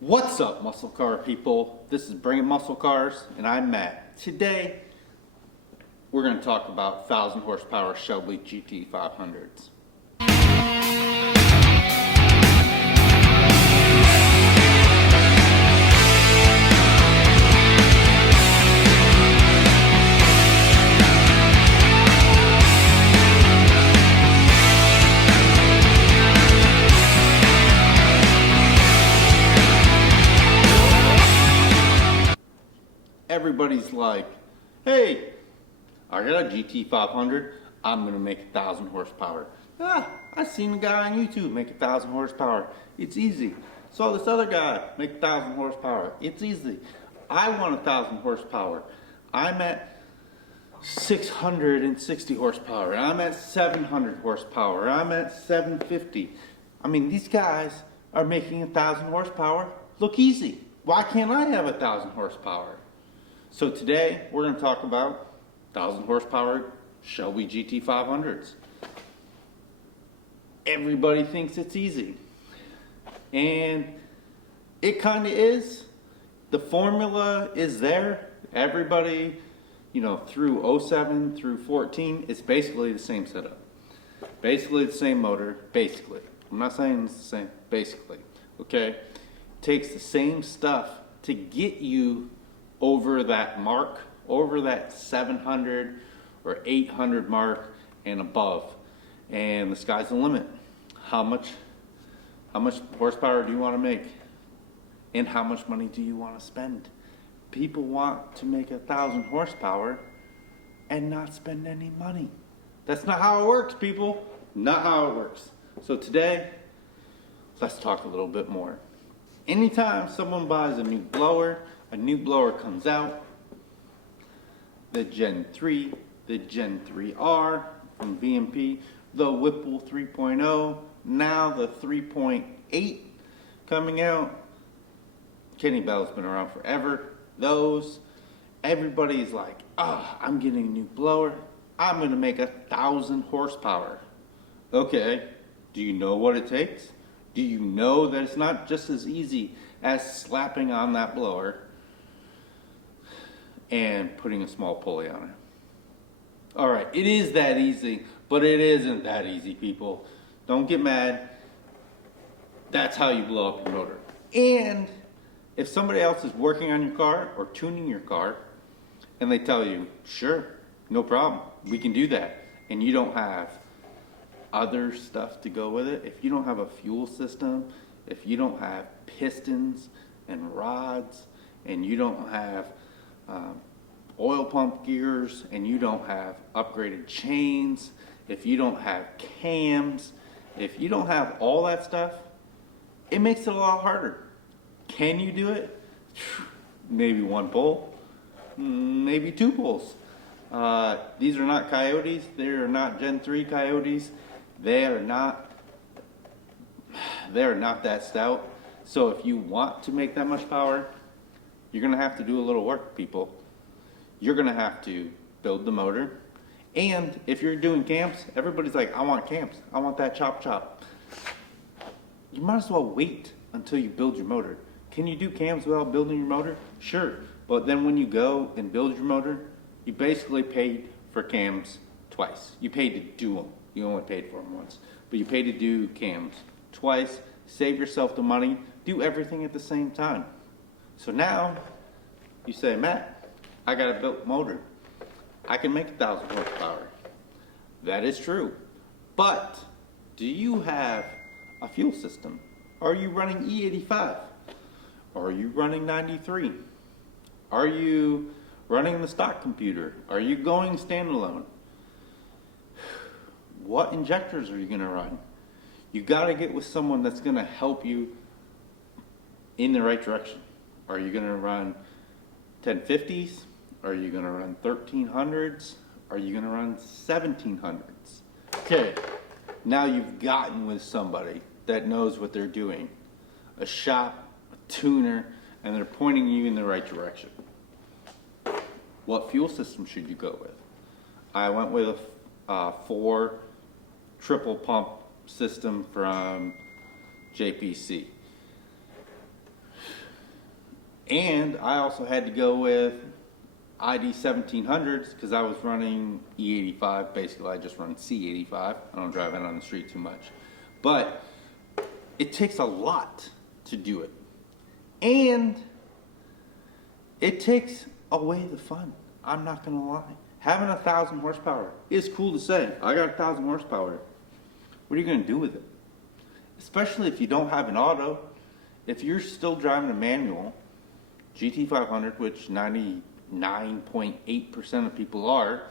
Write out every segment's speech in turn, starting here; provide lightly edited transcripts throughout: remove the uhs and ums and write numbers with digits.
What's up, muscle car people? This is Bringing Muscle Cars, and I'm Matt. Today, we're going to talk about 1,000 horsepower Shelby GT500s. Everybody's like, hey, I got a GT500, I'm gonna make 1,000 horsepower. I seen a guy on YouTube make 1,000 horsepower. It's easy. Saw this other guy make 1,000 horsepower. It's easy. I want 1,000 horsepower. I'm at 660 horsepower. I'm at 700 horsepower. I'm at 750. I mean, these guys are making 1,000 horsepower look easy. Why can't I have 1,000 horsepower? So today, we're going to talk about 1,000 horsepower Shelby GT500s. Everybody thinks it's easy. And it kind of is. The formula is there. Everybody, through 07 through 14, it's basically the same setup. Basically the same motor, basically. I'm not saying it's the same, basically. Okay? Takes the same stuff to get you over that mark, over that 700 or 800 mark and above. And the sky's the limit. How much horsepower do you want to make? And how much money do you want to spend? People want to make 1,000 horsepower and not spend any money. That's not how it works, people. Not how it works. So today, let's talk a little bit more. Anytime someone buys a new blower comes out, the Gen 3, the Gen 3R from VMP, the Whipple 3.0, now the 3.8 coming out. Kenne Bell's been around forever. Those, everybody's like, I'm getting a new blower. I'm gonna make 1,000 horsepower. Okay, do you know what it takes? Do you know that it's not just as easy as slapping on that blower and putting a small pulley on it? All right, it is that easy, but it isn't that easy, people. Don't get mad. That's how you blow up your motor. And if somebody else is working on your car or tuning your car and they tell you, sure, no problem, we can do that, and you don't have other stuff to go with it, if you don't have a fuel system, if you don't have pistons and rods, and you don't have oil pump gears, and you don't have upgraded chains, if you don't have cams, if you don't have all that stuff, it makes it a lot harder. Can you do it? Maybe one pull, maybe two pulls. These are not Coyotes. They are not Gen 3 Coyotes. They are not that stout. So if you want to make that much power, you're gonna have to do a little work, people. You're gonna have to build the motor. And if you're doing cams, everybody's like, I want cams. I want that chop. You might as well wait until you build your motor. Can you do cams without building your motor? Sure. But then when you go and build your motor, you basically paid for cams twice. You paid to do them. You only paid for them once. But you paid to do cams twice. Save yourself the money. Do everything at the same time. So now, you say, Matt, I got a built motor. I can make 1,000 horsepower. That is true. But, do you have a fuel system? Are you running E85? Are you running 93? Are you running the stock computer? Are you going standalone? What injectors are you going to run? You got to get with someone that's going to help you in the right direction. Are you going to run 1050s? Are you going to run 1300s? Are you going to run 1700s? Okay, now you've gotten with somebody that knows what they're doing. A shop, a tuner, and they're pointing you in the right direction. What fuel system should you go with? I went with a Fore triple pump system from JPC. And I also had to go with ID 1700s because I was running E85. Basically, I just run C85. I don't drive it on the street too much. But it takes a lot to do it. And it takes away the fun. I'm not going to lie. Having 1,000 horsepower is cool to say. I got 1,000 horsepower. What are you going to do with it? Especially if you don't have an auto. If you're still driving a manual, GT500, which 99.8% of people are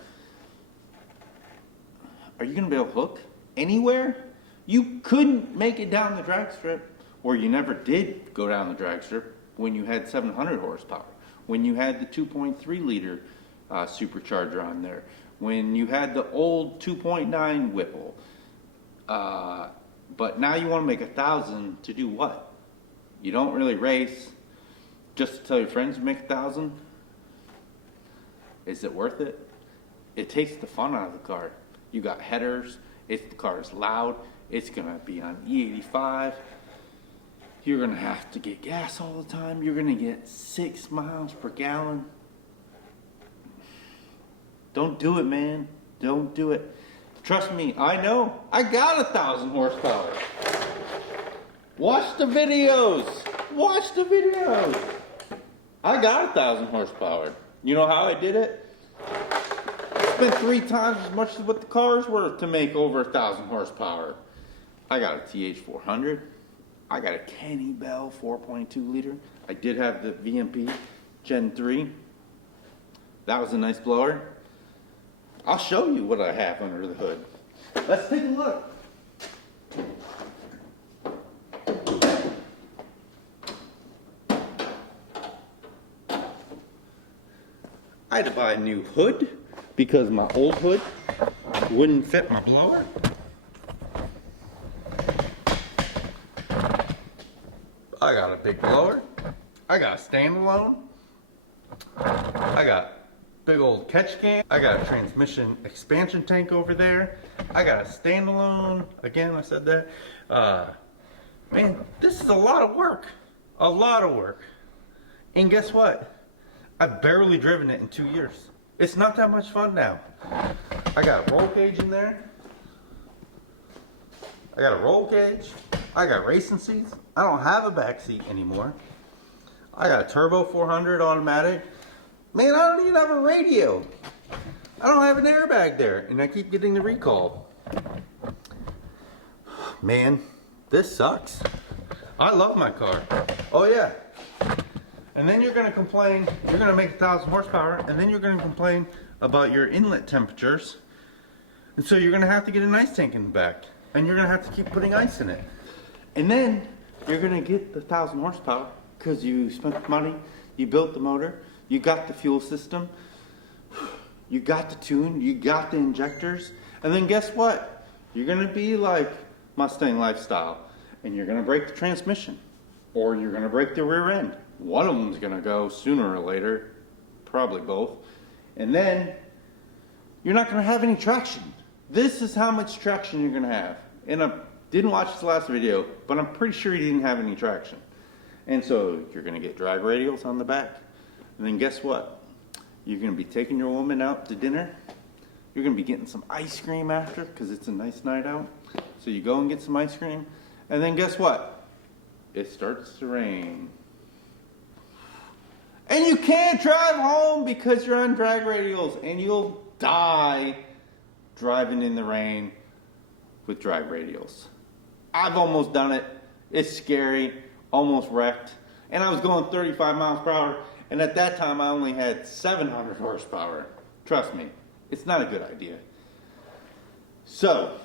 you going to be able to hook anywhere? You couldn't make it down the drag strip, or you never did go down the drag strip when you had 700 horsepower, when you had the 2.3 liter supercharger on there, when you had the old 2.9 Whipple. But now you want to make 1,000 to do what? You don't really race just to tell your friends you make 1,000. Is it worth it? It takes the fun out of the car. You got headers. The car is loud. It's gonna be on E85. You're gonna have to get gas all the time. You're gonna get 6 miles per gallon. Don't do it, man. Don't do it. Trust me, I know. I got 1,000 horsepower. Watch the videos. Watch the videos. I got 1,000 horsepower. You know how I did it? I spent 3 times as much as what the car's worth to make over 1,000 horsepower. I got a TH400. I got a Kenne Bell 4.2 liter. I did have the VMP Gen 3. That was a nice blower. I'll show you what I have under the hood. Let's take a look. I had to buy a new hood because my old hood wouldn't fit my blower. I got a big blower. I got a standalone. I got big old catch can. I got a transmission expansion tank over there. I got a standalone. Again, I said that. Man, this is a lot of work. A lot of work. And guess what? I've barely driven it in 2 years. It's not that much fun now. I got a roll cage in there. I got a roll cage. I got racing seats. I don't have a back seat anymore. I got a turbo 400 automatic. Man, I don't even have a radio. I don't have an airbag there, and I keep getting the recall. Man, this sucks. I love my car. Oh yeah. And then you're gonna complain, you're gonna make 1,000 horsepower, and then you're gonna complain about your inlet temperatures. And so you're gonna have to get an ice tank in the back, and you're gonna have to keep putting ice in it. And then you're gonna get the 1,000 horsepower because you spent the money, you built the motor, you got the fuel system, you got the tune, you got the injectors, and then guess what? You're gonna be like Mustang Lifestyle, and you're gonna break the transmission, or you're gonna break the rear end. One of them's gonna go sooner or later, probably both, and then you're not gonna have any traction. This is how much traction you're gonna have. And I didn't watch this last video, but I'm pretty sure you didn't have any traction. And so you're gonna get drag radials on the back, and then guess what? You're gonna be taking your woman out to dinner. You're gonna be getting some ice cream after, because it's a nice night out. So you go and get some ice cream, and then guess what? It starts to rain. And you can't drive home because you're on drag radials, and you'll die driving in the rain with drag radials. I've almost done it. It's scary, almost wrecked. And I was going 35 miles per hour, and at that time I only had 700 horsepower. Trust me, it's not a good idea. So,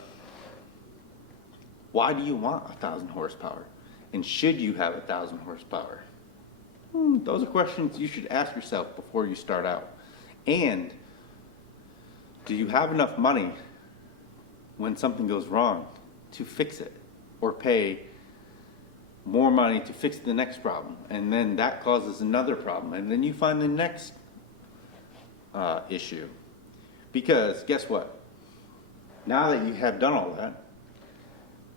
why do you want 1,000 horsepower? And should you have 1,000 horsepower? Those are questions you should ask yourself before you start out. And do you have enough money when something goes wrong to fix it, or pay more money to fix the next problem, and then that causes another problem, and then you find the next issue? Because guess what? Now that you have done all that,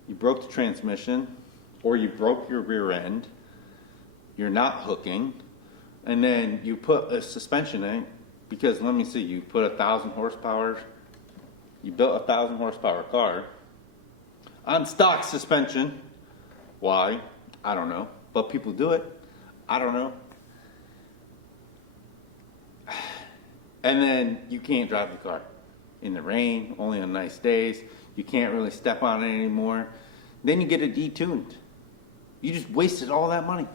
you broke the transmission, or you broke your rear end, you're not hooking, and then you put a suspension in, because let me see, you put 1,000 horsepower, you built a 1,000 horsepower car on stock suspension. Why? I don't know, but people do it. I don't know. And then you can't drive the car in the rain, only on nice days. You can't really step on it anymore. Then you get it detuned. You just wasted all that money.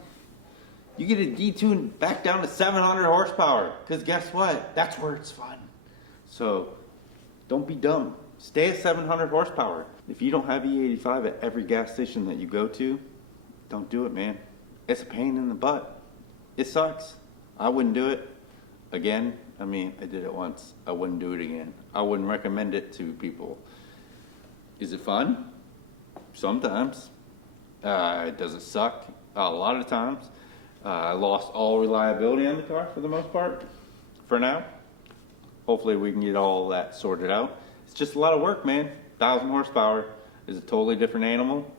You get it detuned back down to 700 horsepower, because guess what? That's where it's fun. So don't be dumb. Stay at 700 horsepower. If you don't have E85 at every gas station that you go to, don't do it, man. It's a pain in the butt. It sucks. I wouldn't do it again. I mean, I did it once. I wouldn't do it again. I wouldn't recommend it to people. Is it fun? Sometimes. Does it suck? A lot of times. I lost all reliability on the car for the most part, for now. Hopefully we can get all that sorted out. It's just a lot of work, man. 1,000 horsepower is a totally different animal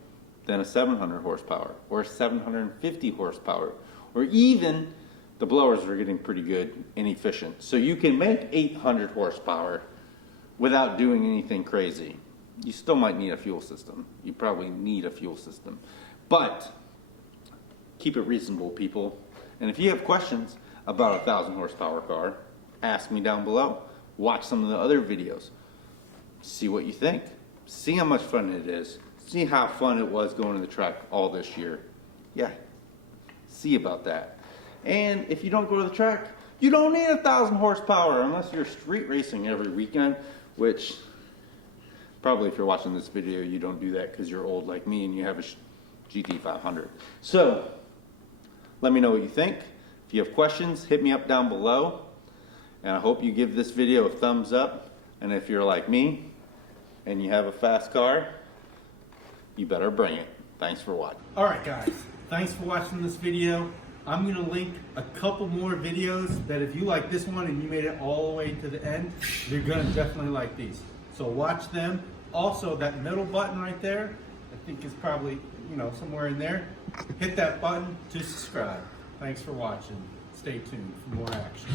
than a 700 horsepower or 750 horsepower, or even the blowers are getting pretty good and efficient. So you can make 800 horsepower without doing anything crazy. You still might need a fuel system. You probably need a fuel system, but keep it reasonable, people. And if you have questions about a 1,000 horsepower car, ask me down below. Watch some of the other videos. See what you think. See how much fun it is. See how fun it was going to the track all this year. Yeah, see about that. And if you don't go to the track, you don't need 1,000 horsepower unless you're street racing every weekend, which probably if you're watching this video, you don't do that because you're old like me and you have a GT500. So let me know what you think. If you have questions, hit me up down below. And I hope you give this video a thumbs up. And if you're like me and you have a fast car, you better bring it. Thanks for watching. All right, guys. Thanks for watching this video. I'm going to link a couple more videos that if you like this one and you made it all the way to the end, you're going to definitely like these. So watch them. Also, that middle button right there, I think is probably, somewhere in there. Hit that button to subscribe. Thanks for watching. Stay tuned for more action.